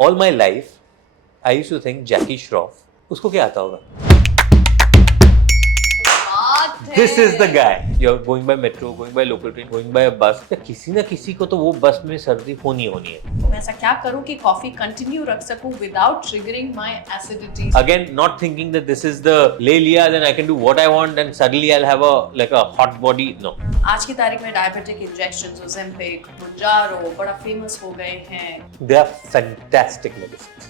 All my life, I used to think Jackie Shroff, उसको क्या आता होगा? This is the guy. You're going by metro, going by local train, going by a bus. किसी ना किसी को तो वो बस में सर्दी होनी है. मैं ऐसा क्या करूं कि कॉफी कंटिन्यू रख सकूं without triggering my acidity. Again, not thinking that this is the ले लिया, then I can do what I want, and suddenly I'll have a hot body. No. आज की तारीख में डायबिटिक इंजेक्शंस, Ozempic, Mounjaro बड़ा famous हो गए हैं. They are fantastic medicines.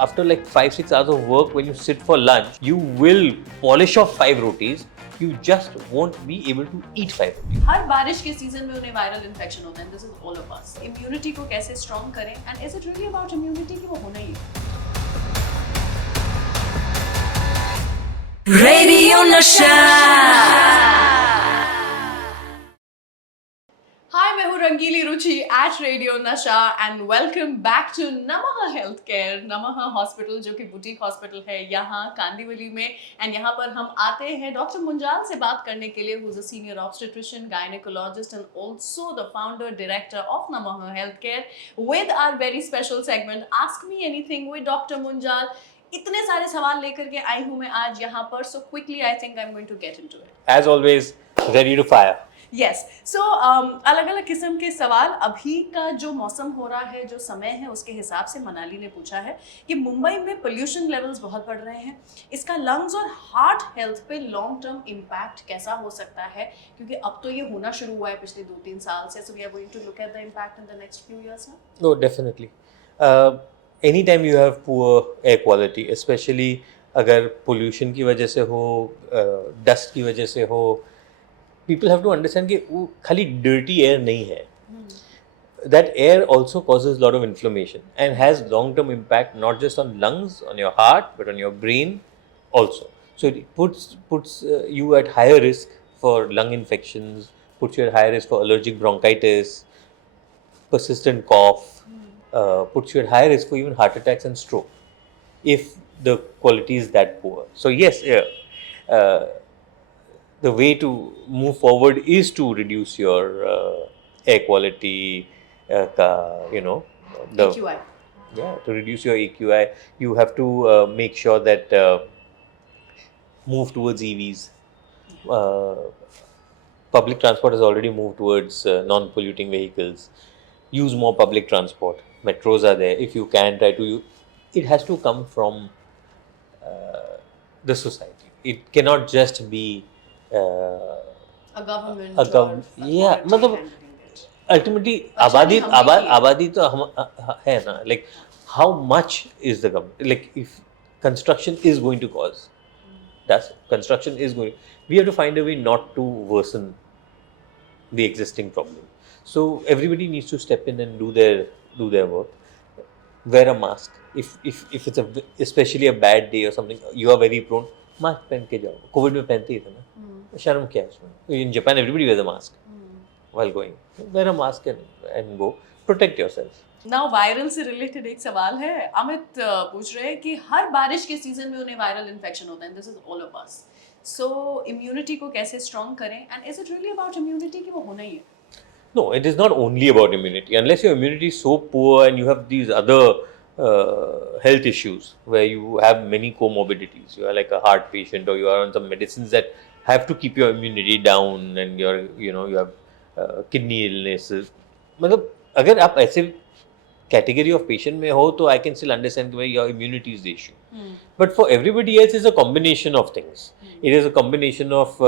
After like 5-6 hours of work, when you sit for lunch, you will polish off 5 rotis. You just won't be able to eat 5 rotis. हर बारिश के season में उन्हें viral infection होता है. This is all of us. Immunity को कैसे strong करें? And is it really about immunity कि वो होना ही है? Radio Nasha. Hi, मैं हूँ रंगीली रुचि at Radio Nasha and welcome back to Namaha Healthcare, Namaha Hospital जो कि बुटीक हॉस्पिटल है यहाँ कांदीवली में. एंड यहाँ पर हम आते हैं डॉक्टर मुंजाल से बात करने के लिए, who is a senior obstetrician, gynecologist and also the founder director of Namaha Healthcare, with our very special segment Ask Me Anything with Dr. Munjal. इतने सारे सवाल लेकर के आई हूँ मैं आज यहाँ पर, so quickly I think I'm going to get into it. As always, ready to fire. Yes. So अलग अलग किस्म के सवाल. अभी का जो मौसम हो रहा है, जो समय है, उसके हिसाब से मनाली ने पूछा है कि मुंबई में पोल्यूशन लेवल्स बहुत बढ़ रहे हैं. इसका लंग्स और हार्ट हेल्थ पे लॉन्ग टर्म इम्पैक्ट कैसा हो सकता है? क्योंकि अब तो ये होना शुरू हुआ है पिछले 2-3 साल से. So we are going to look at the impact in the next few years now. No, definitely. Anytime you have poor air quality, especially अगर pollution की वजह से हो, dust की वजह से हो, people have to understand कि वो खाली dirty air नहीं है. That air also causes a lot of inflammation and has long-term impact not just on lungs, on your heart, but on your brain also. So it puts you at higher risk for lung infections, puts you at higher risk for allergic bronchitis, persistent cough, puts you at higher risk for even heart attacks and stroke if the quality is that poor. So yes, the way to move forward is to reduce your air quality, the AQI. to reduce your AQI. You have to make sure that move towards EVs. Public transport has already moved towards non-polluting vehicles. Use more public transport. Metros are there. If you can, try to use. It has to come from the society. It cannot just be A government. yeah, मतलब ultimately आबादी तो हम है ना. Like how much is the government? Like if construction is going to cause, construction is going. We have to find a way not to worsen the existing problem. So everybody needs to step in and do their work. Wear a mask. If it's especially a bad day or something, you are very prone. Mask पहन के जाओ. Covid में पहनते ही थे ना. शर्म क्या है उसमें? In Japan everybody wear a mask while going. Wear a mask and go. Protect yourself. Now viral से रिलेटेड एक सवाल है. अमित पूछ रहे हैं कि हर बारिश के सीजन में उन्हें वायरल इन्फेक्शन होता है. This is all of us. So immunity को कैसे स्ट्रॉन्ग करें? And is it really about immunity कि वो होना ही है? No, it is not only about immunity. Unless your immunity is so poor and you have these other health issues where you have many comorbidities, you are like a heart patient or you are on some medicines that have to keep your immunity down and you have kidney illnesses. मतलब अगर आप ऐसे category of patient में हो तो I can still understand that your immunity is the issue. But for everybody else, it's a combination of things. It is a combination of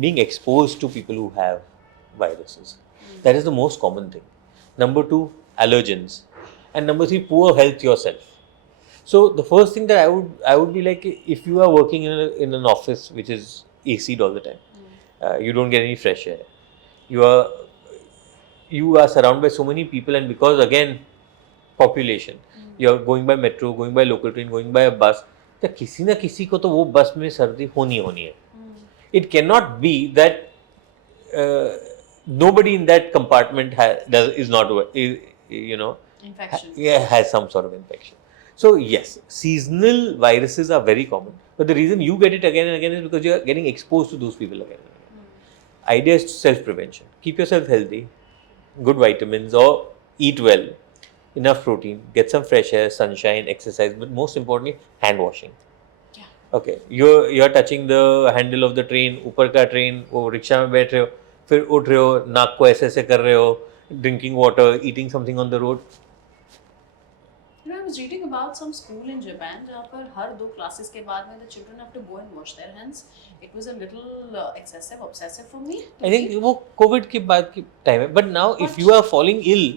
being exposed to people who have viruses. That is the most common thing. Number 2, allergens. And number 3, poor health yourself. So the first thing that I would be like, if you are working in an office which is AC'd all the time, you don't get any fresh air. You are surrounded by so many people, and because again population, you are going by metro, going by local train, going by a bus. तो किसी ना किसी को तो वो बस में सर्दी होनी है. It cannot be that nobody in that compartment Infection. has some sort of infection. So yes, seasonal viruses are very common, but the reason you get it again and again is because you are getting exposed to those people again and again. Idea is self-prevention. Keep yourself healthy, good vitamins, or eat well, enough protein, get some fresh air, sunshine, exercise, but most importantly, hand washing. Yeah. Okay, you're touching the handle of the train, ऊपर का train, वो rickshaw में बैठ रहे हो, फिर उठ रहे हो, नाक को ऐसे ऐसे कर रहे हो, drinking water, eating something on the road. You know, I was reading about some school in Japan जहाँ पर हर 2 classes के बाद में the children have to go and wash their hands. It was a little excessive, obsessive for me. I think वो Covid के बाद की time है, but now if you are falling ill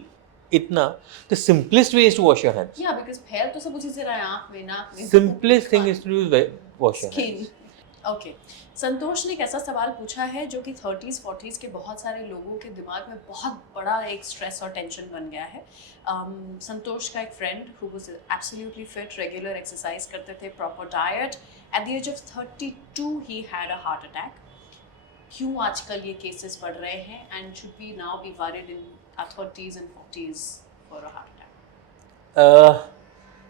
इतना, the simplest way is to wash your hands. Yeah, because फैल तो सब उसी से रहा है, आँख में, नाक में. Simplest thing is to do is wash your Skin. hands. Okay, Santosh ने एक ऐसा सवाल पूछा है जो कि 30s 40s के बहुत सारे लोगों के दिमाग में बहुत बड़ा एक स्ट्रेस और टेंशन बन गया है. संतोष का एक friend who was absolutely fit, regular exercise करते थे, proper diet, at the age of 32 he had a heart attack. क्यों आजकल ये केसेस बढ़ रहे हैं, and should we now be worried in our 30s and 40s for a heart attack?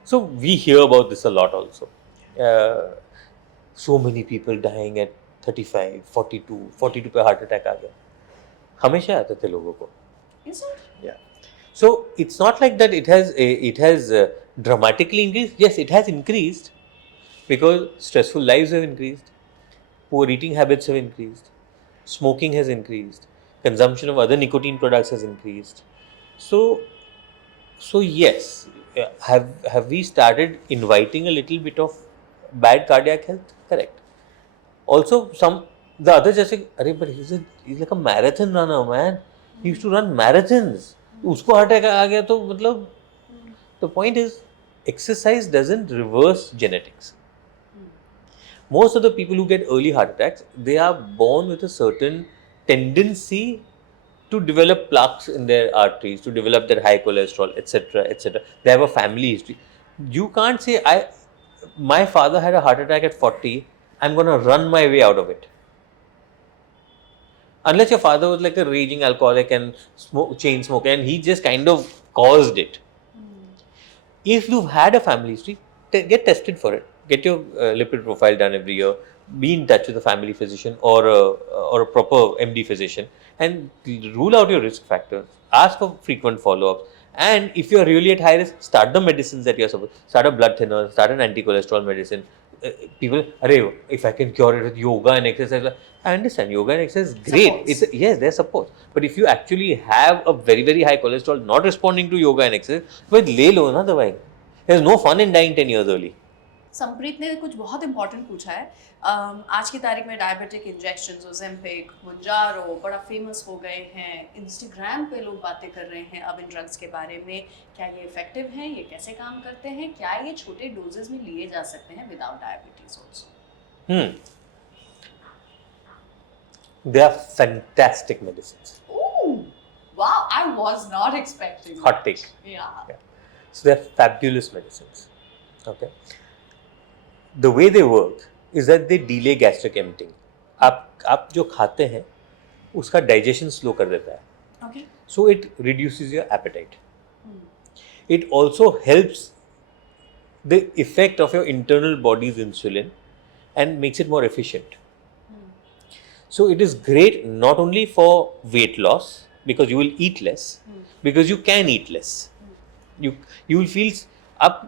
So we hear about this a lot also. So many people dying at 35, 42, 42 पे heart attack आ गया. हमेशा आते थे लोगों को. Is it? Yeah. So it's not like that it has dramatically increased. Yes, it has increased because stressful lives have increased, poor eating habits have increased, smoking has increased, consumption of other nicotine products has increased. So yes, have we started inviting a little bit of bad cardiac health? Correct. Also, the others just say, "Arey, but he's like a marathon runner, man. He used to run marathons. उसको heart attack आ गया तो मतलब the point is exercise doesn't reverse genetics. Most of the people who get early heart attacks, they are born with a certain tendency to develop plaques in their arteries, to develop their high cholesterol, etc., etc. They have a family history. You can't say, my father had a heart attack at 40, I'm going to run my way out of it. Unless your father was like a raging alcoholic and chain smoker and he just kind of caused it. If you've had a family history, get tested for it. Get your lipid profile done every year. Be in touch with a family physician or a proper MD physician and rule out your risk factors. Ask for frequent follow-ups. And if you're really at high risk, start the medicines that you're supposed to. Start a blood thinner, start an anti-cholesterol medicine. People, if I can cure it with yoga and exercise, I understand yoga and exercise is great. Yes, there's support. But if you actually have a very, very high cholesterol not responding to yoga and exercise, well, ले लो ना दवाई. There's no fun in dying 10 years early. Sampreet ने कुछ बहुत important पूछा है. आज की तारीख में डायबिटिक इंजेक्शंस, ओज़ेम्पिक, मोंजारो बड़ा फेमस हो गए हैं. इंस्टाग्राम पे लोग बातें कर रहे हैं अब इन ड्रग्स के बारे में. क्या ये इफेक्टिव हैं, ये कैसे काम करते हैं, क्या ये छोटे डोजेस में लिए जा सकते हैं without diabetes also? They are fantastic medicines. Ooh, wow, I was not expecting Hot that. take. Yeah. So they're fabulous medicines. Okay. The way they work is that they delay gastric emptying. आप जो खाते हैं उसका digestion slow कर देता है. Okay. So it reduces your appetite. It also helps the effect of your internal body's insulin and makes it more efficient. So it is great not only for weight loss because you will eat less, because you can eat less. You will feel up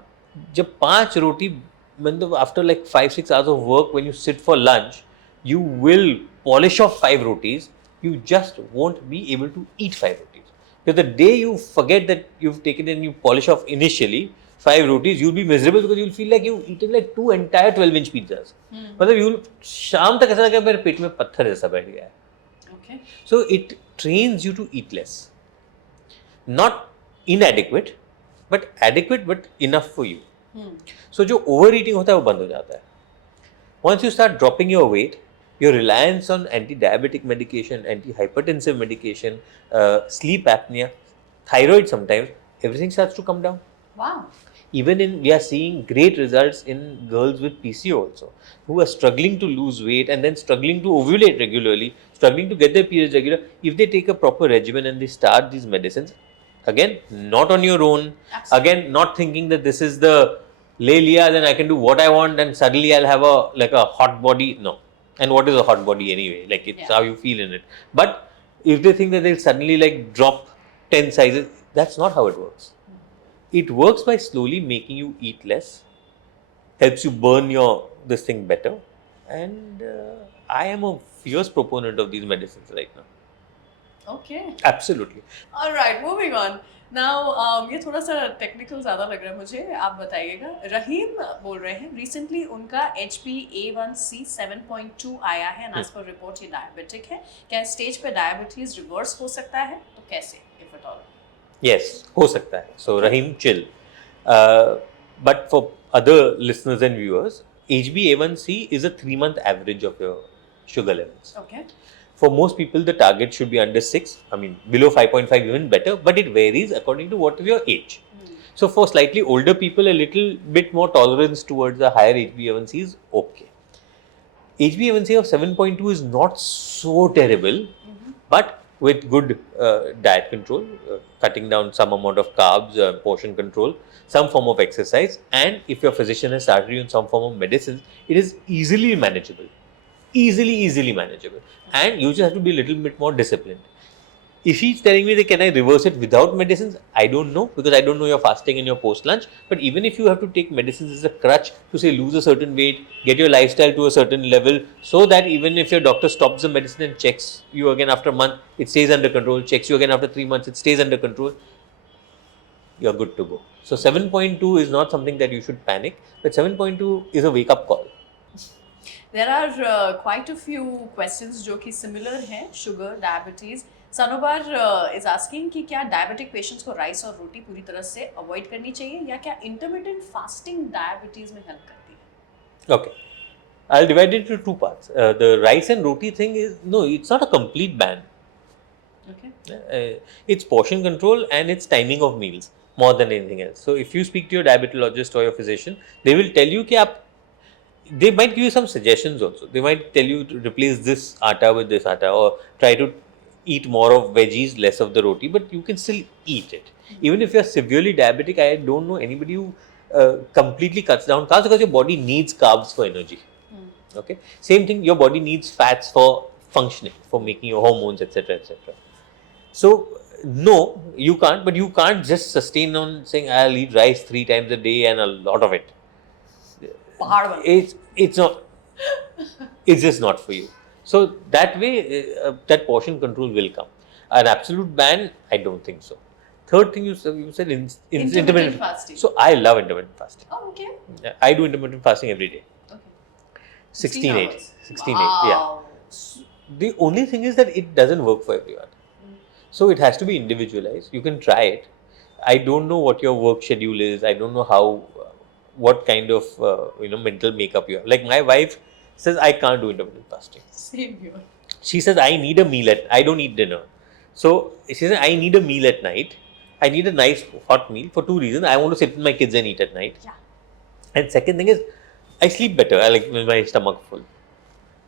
जब 5 रोटी मतलब after like 5-6 hours of work when you sit for lunch, you will polish off 5 rotis. You just won't be able to eat 5 rotis. Because the day you forget that you've taken and you polish off initially 5 rotis, you'll be miserable because you'll feel like you've eaten like 2 entire 12-inch pizzas. मतलब you'll शाम तक ऐसा लगेगा मेरे पेट में पत्थर जैसा बैठ गया है. Okay. So it trains you to eat less. Not inadequate, but adequate but enough for you. So जो overeating होता है वो बंद हो जाता है. Once you start dropping your weight, your reliance on anti-diabetic medication, anti-hypertensive medication, sleep apnea, thyroid sometimes, everything starts to come down. Wow. Even we are seeing great results in girls with PCO also, who are struggling to lose weight and then struggling to ovulate regularly, struggling to get their periods regular. If they take a proper regimen and they start these medicines, again, not on your own, Absolutely. again, not thinking that this is the le liya, then I can do what I want and suddenly I'll have a hot body. No. And what is a hot body anyway? Like it's how you feel in it. But if they think that they'll suddenly like drop 10 sizes, That's not how it works. It works by slowly making you eat less, helps you burn this thing better, and I am a fierce proponent of these medicines right now. Okay. Absolutely. All right, moving on. Now, ये थोड़ा सा technical ज़्यादा लग रहा है मुझे, आप बताइएगा. रहीम बोल रहे हैं रिसेंटली उनका HbA1c 7.2 आया है, एज पर रिपोर्ट ये डायबिटिक है. क्या स्टेज पे डायबिटीज रिवर्स हो सकता है? तो कैसे, इफ एट ऑल? Yes, हो सकता है. So Rahim, chill. But for other listeners and viewers, HbA1c is a 3-month average of your sugar levels. Okay. For most people, the target should be under 6. I mean, below 5.5 even better, but it varies according to what is your age. So for slightly older people, a little bit more tolerance towards a higher HbA1c is okay. HbA1c of 7.2 is not so terrible, but with good diet control, cutting down some amount of carbs, portion control, some form of exercise, and if your physician has started you on some form of medicines, it is easily manageable. Easily manageable. And you just have to be a little bit more disciplined. If he's telling me that can I reverse it without medicines, I don't know, because I don't know your fasting and your post-lunch. But even if you have to take medicines as a crutch to say lose a certain weight, get your lifestyle to a certain level, so that even if your doctor stops the medicine and checks you again after a month, it stays under control, checks you again after 3 months, it stays under control, you're good to go. So 7.2 is not something that you should panic, but 7.2 is a wake-up call. There are quite a few questions जो कि similar हैं, sugar, diabetes. Sanobar is asking कि क्या diabetic patients को rice और रोटी पूरी तरह से avoid करनी चाहिए, या क्या intermittent fasting diabetes में help करती है? Okay, I'll divide it into 2 parts. The rice and roti thing is, no, it's not a complete ban. Okay. It's portion control and it's timing of meals more than anything else. So if you speak to your diabetologist or your physician, they will tell you कि आप, they might give you some suggestions also. They might tell you to replace this atta with this atta, or try to eat more of veggies, less of the roti, but you can still eat it. Even if you're severely diabetic, I don't know anybody who completely cuts down carbs, because your body needs carbs for energy. Okay. Same thing, your body needs fats for functioning, for making your hormones, etc., etc. So no, you can't, but you can't just sustain on saying I'll eat rice 3 times a day and a lot of it. It's not, it's just not for you. So that way, that portion control will come. An absolute ban, I don't think so. Third thing you said Intermittent fasting. So I love intermittent fasting. Oh, okay. I do intermittent fasting every day. Okay. 16-8. 16-8, Wow. yeah. The only thing is that it doesn't work for everyone. So it has to be individualized. You can try it. I don't know what your work schedule is. I don't know how, what kind of mental makeup you have. Like my wife says I can't do intermittent fasting. Same here. She says I need a meal I don't eat dinner. So she says I need a meal at night. I need a nice hot meal for 2 reasons. I want to sit with my kids and eat at night. Yeah. And second thing is, I sleep better. I like with my stomach full.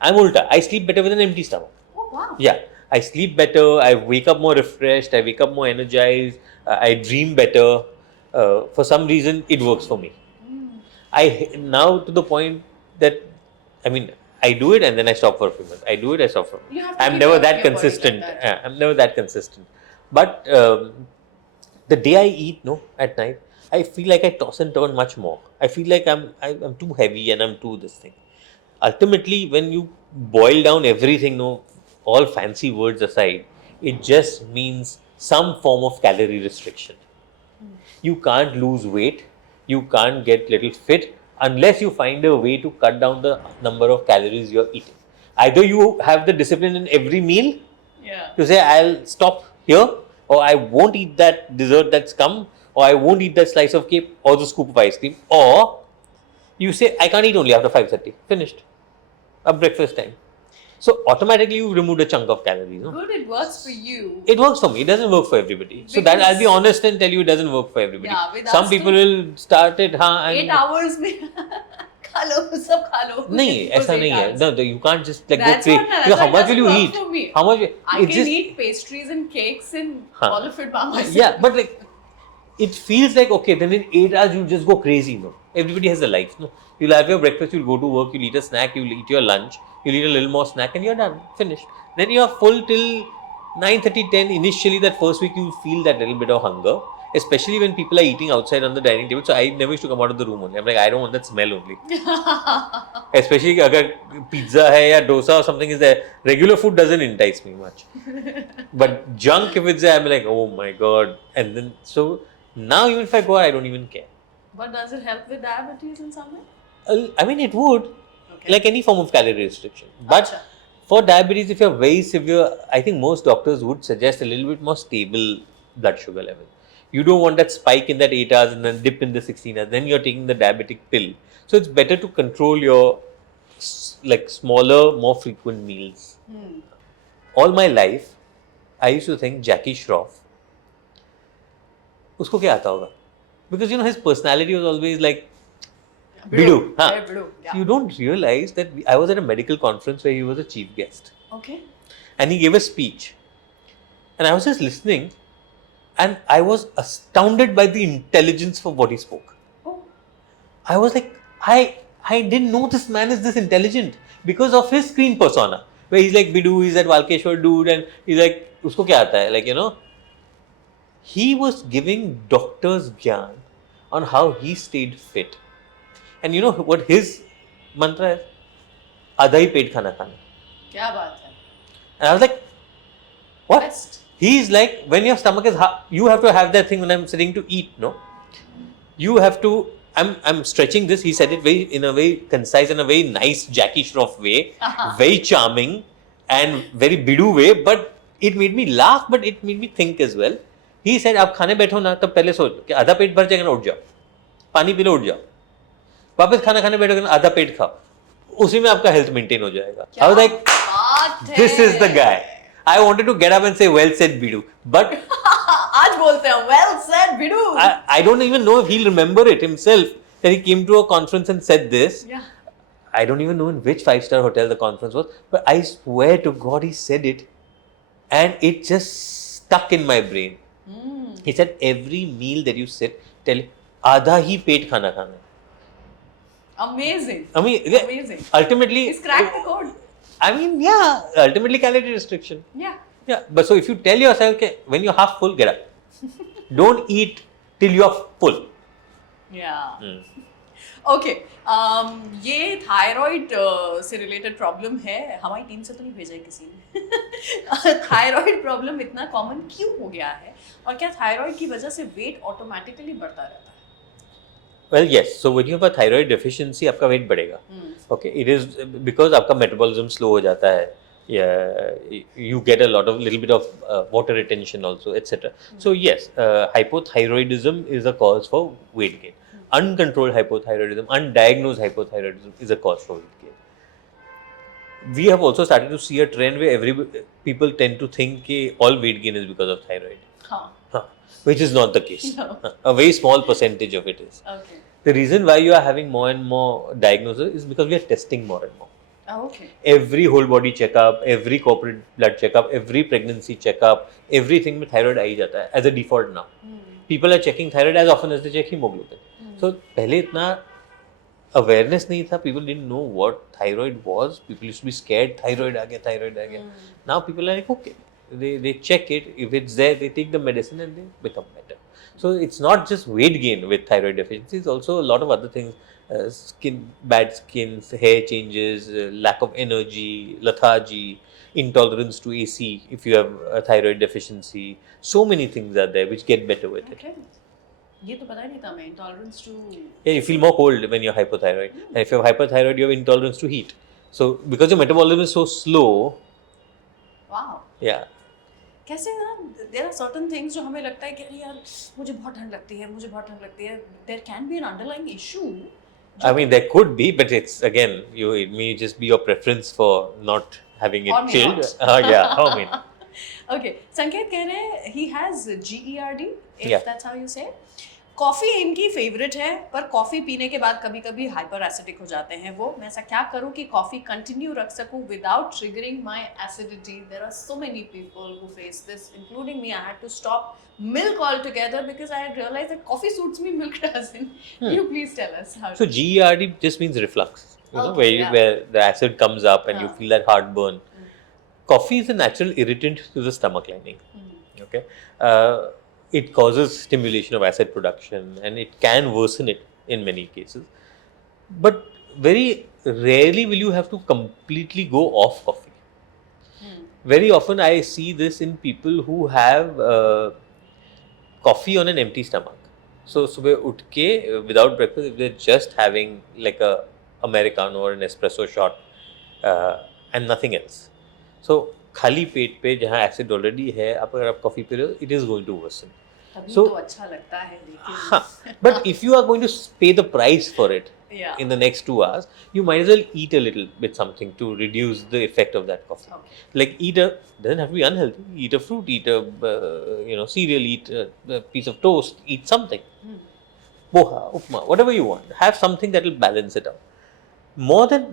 I'm ulta. I sleep better with an empty stomach. Oh, wow. Yeah. I sleep better. I wake up more refreshed. I wake up more energized. I dream better. For some reason, it works for me. I now to the point that, I mean, I do it and then I stop for a few months. I do it, I stop for a few months. I'm never that consistent. I'm never that consistent. But the day I eat, at night, I feel like I toss and turn much more. I feel like I'm too heavy and I'm too this thing. Ultimately, when you boil down everything, all fancy words aside, it just means some form of calorie restriction. You can't lose weight. You can't get little fit unless you find a way to cut down the number of calories you're eating. Either you have the discipline in every meal to say, I'll stop here, or I won't eat that dessert that's come, or I won't eat that slice of cake or the scoop of ice cream, or you say, I can't eat only after 5:30. Finished. At breakfast time. So automatically you removed a chunk of calories. Good, it works for you. It works for me. It doesn't work for everybody. So that I'll be honest and tell you, it doesn't work for everybody. Yeah, with Some us people will start it, 8 hours में खा लो, सब खा लो. नहीं, ऐसा नहीं है. No, you can't just like That's go what, crazy. How much will you eat? For me. How much? I can eat pastries and cakes and all of it by myself. Yeah, but like, it feels like, okay, then in 8 hours you just go crazy. Everybody has a life. You'll have your breakfast, you'll go to work, you'll eat a snack, you'll eat your lunch, you'll eat a little more snack, and you're done. Finished. Then you're full till 9:30, 10, initially that first week you feel that little bit of hunger, especially when people are eating outside on the dining table. So I never used to come out of the room only. I'm like, I don't want that smell only. Especially अगर pizza है या dosa or something is there. Regular food doesn't entice me much. But junk, if it's there, I'm like, oh my god. And then, so now even if I go, I don't even care. But does it help with diabetes in some way? I mean, it would, Okay. like any form of calorie restriction. But Acha. for diabetes, if you're very severe, I think most doctors would suggest a little bit more stable blood sugar level. You don't want that spike in that 8 hours and then dip in the 16 hours. Then you're taking the diabetic pill. So it's better to control your like smaller, more frequent meals. All my life, I used to think Jackie Shroff, उसको क्या आता होगा? Because you know his personality was always like Bidu. Very Bidu. Yeah. You don't realize that I was at a medical conference where he was a chief guest. Okay. And he gave a speech. And I was just listening and I was astounded by the intelligence for what he spoke. Oh. I was like, I didn't know this man is this intelligent because of his screen persona. Where he's like Bidu, he's that Valkeshwar dude and he's like, usko kya aata hai? Like, you know, he was giving doctors gyan on how he stayed fit. And you know what his mantra is? आधा ही पेट खाना खाना. क्या बात है? And I was like, what? Best. He's like, when your stomach is you have to have that thing when I'm sitting to eat, no? You have to, I'm stretching this, he said it in a very concise and a very nice Jackie Shroff way, very charming and very Bidu way, but it made me laugh, but it made me think as well. He said, आप खाने बैठो ना तब पहले सोच कि आधा पेट भर जाएगा ना उठ जाओ, पानी पी लो उठ जाओ, वापस खाना खाने बैठोगे ना आधा पेट खाओ, उसी में आपका हेल्थ मेंटेन हो जाएगा. I was like, this is the guy. I wanted to get up and say, well said, Bidu. But आज बोलते हैं, well said, Bidu. I don't even know if he'll remember it himself that he came to a conference and said this. Yeah. I don't even know in which 5-star hotel the conference was, but I swear to God he said it and it just stuck in my brain. He said, every meal that you sit, tell आधा ही पेट खाना खाना है. Amazing. I mean, Amazing. ultimately, He's cracked the code. I mean, yeah, ultimately calorie restriction. Yeah. Yeah, but so if you tell yourself, okay, when you're half full, get up. Don't eat till you're full. Yeah. Okay. ये thyroid से related problem है, हमारी team से तो नहीं भेजा है किसी ने. थायराइड प्रॉब्लम इतना कॉमन क्यों हो गया है और क्या थायराइड की वजह से वेट ऑटोमेटिकली बढ़ता रहता है? Well, yes. So when you have a thyroid deficiency, आपका weight बढ़ेगा. Okay, it is because आपका metabolism slow हो जाता है. Yeah, you get a little bit of water retention also, etc. So yes, hypothyroidism is a cause for weight gain. Uncontrolled hypothyroidism, undiagnosed hypothyroidism is a cause for weight gain. We have also started to see a trend where people tend to think that all weight gain is because of thyroid. हाँ. Which is not the case. No. A very small percentage of it is. Okay. The reason why you are having more and more diagnoses is because we are testing more and more. Oh, okay. Every whole body checkup, every corporate blood checkup, every pregnancy checkup, everything with thyroid आ ही जाता है as a default now. People are checking thyroid as often as they check hemoglobin. So पहले इतना awareness नहीं था. People didn't know what thyroid was. People used to be scared. Thyroid आ गया. Now people are like, okay, they check it. If it's there, they take the medicine and they become better. So it's not just weight gain with thyroid deficiency. It's also a lot of other things. Bad skin, hair changes, lack of energy, lethargy, intolerance to AC if you have a thyroid deficiency. So many things are there which get better with it. Okay. ये तो पता ही नहीं था मैं. Intolerance to. Yeah, you feel more cold when you're hypothyroid. And if you're hyperthyroid, you have intolerance to heat. So because your metabolism is so slow. Wow. Yeah. कैसे ना there are certain things जो हमें लगता है कि अरे यार मुझे बहुत ठंड लगती है. There can be an underlying issue. I mean, there could be, but it's again, it may just be your preference for not having it Or may chilled. not. Yeah, I mean. Okay, संकेत कह रहे हैं he has GERD, if Yeah. that's how you say. Coffee इनकी favourite है, पर coffee पीने के बाद कभी-कभी हाइपर एसिडिक हो जाते हैं वो. मैं ऐसा क्या करूं कि कॉफ़ी कंटिन्यू रख सकूं without triggering my acidity? There are so many people who face this, including me. I had to stop milk altogether because I had realized that coffee suits me, milk doesn't. You please tell us how. So GERD just means reflux, Okay, where yeah. where the acid comes up and you feel that heartburn. coffee is a natural irritant to the stomach lining. Okay, it causes stimulation of acid production, and it can worsen it in many cases. But very rarely will you have to completely go off coffee. Very often I see this in people who have coffee on an empty stomach. So सुबह उठ के without breakfast, if they're just having like a americano or an espresso shot and nothing else. So खाली पेट पे जहाँ acid already है, अगर आप coffee P रहे हो, it is going to worsen. तभी So- तो अच्छा लगता है लेकिन हाँ, but if you are going to pay the price for it yeah. in the next 2 hours, you might as well eat a little bit something to reduce the effect of that coffee. Okay. Like doesn't have to be unhealthy. Eat a fruit, eat a cereal, eat a piece of toast, eat something. Poha, upma, whatever you want. Have something that will balance it out. More than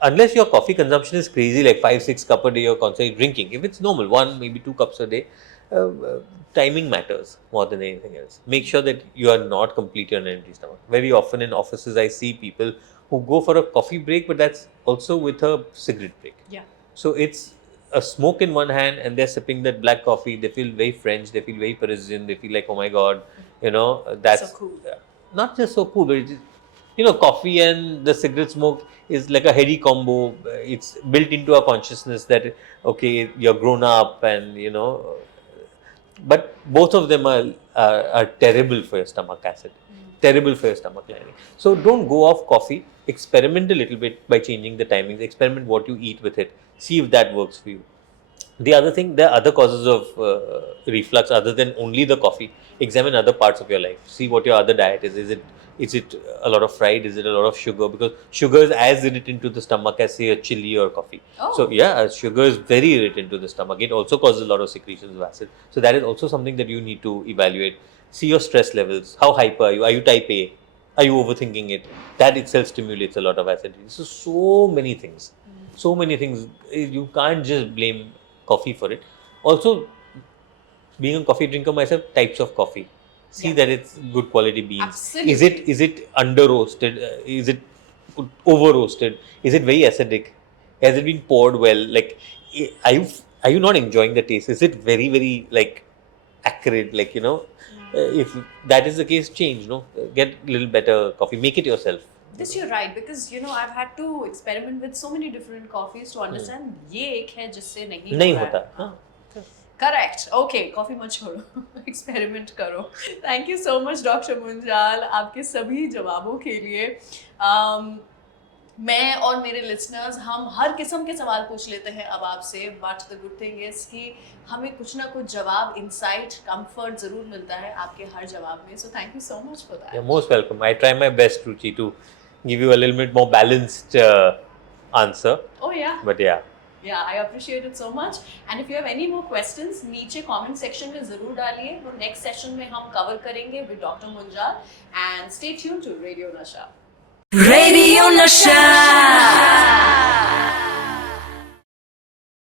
unless your coffee consumption is crazy, like 5-6 cups a day you're constantly drinking. If it's normal, 1 maybe 2 cups a day, timing matters more than anything else. Make sure that you are not completely on an empty stomach. Very often in offices, I see people who go for a coffee break, but that's also with a cigarette break. Yeah. So it's a smoke in one hand, and they're sipping that black coffee. They feel very French. They feel very Parisian. They feel like, oh my God, that's So cool. not just so cool, but it's, coffee and the cigarette smoke is like a heady combo. It's built into our consciousness that okay, you're grown up, and but both of them are terrible for your stomach acid, terrible for your stomach lining. So don't go off coffee. Experiment a little bit by changing the timings. Experiment what you eat with it. See if that works for you. The other thing, there are other causes of reflux other than only the coffee. Examine other parts of your life. See what your other diet is. Is it a lot of fried? Is it a lot of sugar? Because sugar is as irritant to the stomach as say a chili or coffee. Oh. So yeah, sugar is very irritant to the stomach. It also causes a lot of secretions of acid. So that is also something that you need to evaluate. See your stress levels. How hyper are you? Are you type A? Are you overthinking it? That itself stimulates a lot of acid. So many things. So many things. You can't just blame coffee for it. Also, being a coffee drinker myself, types of coffee. See Yeah. that it's good quality beans. Absolutely. Is it under roasted? Is it over roasted? Is it very acidic? Has it been poured well? Like, are you not enjoying the taste? Is it very like acrid? Like if that is the case, change. Get a little better coffee. Make it yourself. This you're right, because I've had to experiment with so many different coffees to understand ये एक है जिससे नहीं होता है। हाँ. Correct okay coffee मत छोड़ो एक्सपेरिमेंट करो thank you so much doctor Munjal आपके सभी जवाबों के लिए मैं और मेरे लिसनर्स हम हर किस्म के सवाल पूछ लेते हैं अब आपसे but the good thing is कि हमें कुछ ना कुछ जवाब इंसाइट कंफर्ट जरूर मिलता है आपके हर जवाब में so thank you so much for that You're most welcome. I try my best, Ruchi, to give you a little bit more balanced answer. ओह या But yeah. Yeah, I appreciate it so much. And if you have any more questions, नीचे comment section में ज़रूर डालिए. वो next session में हम cover करेंगे with Dr. Munjal. And stay tuned to Radio Nasha. Radio Nasha.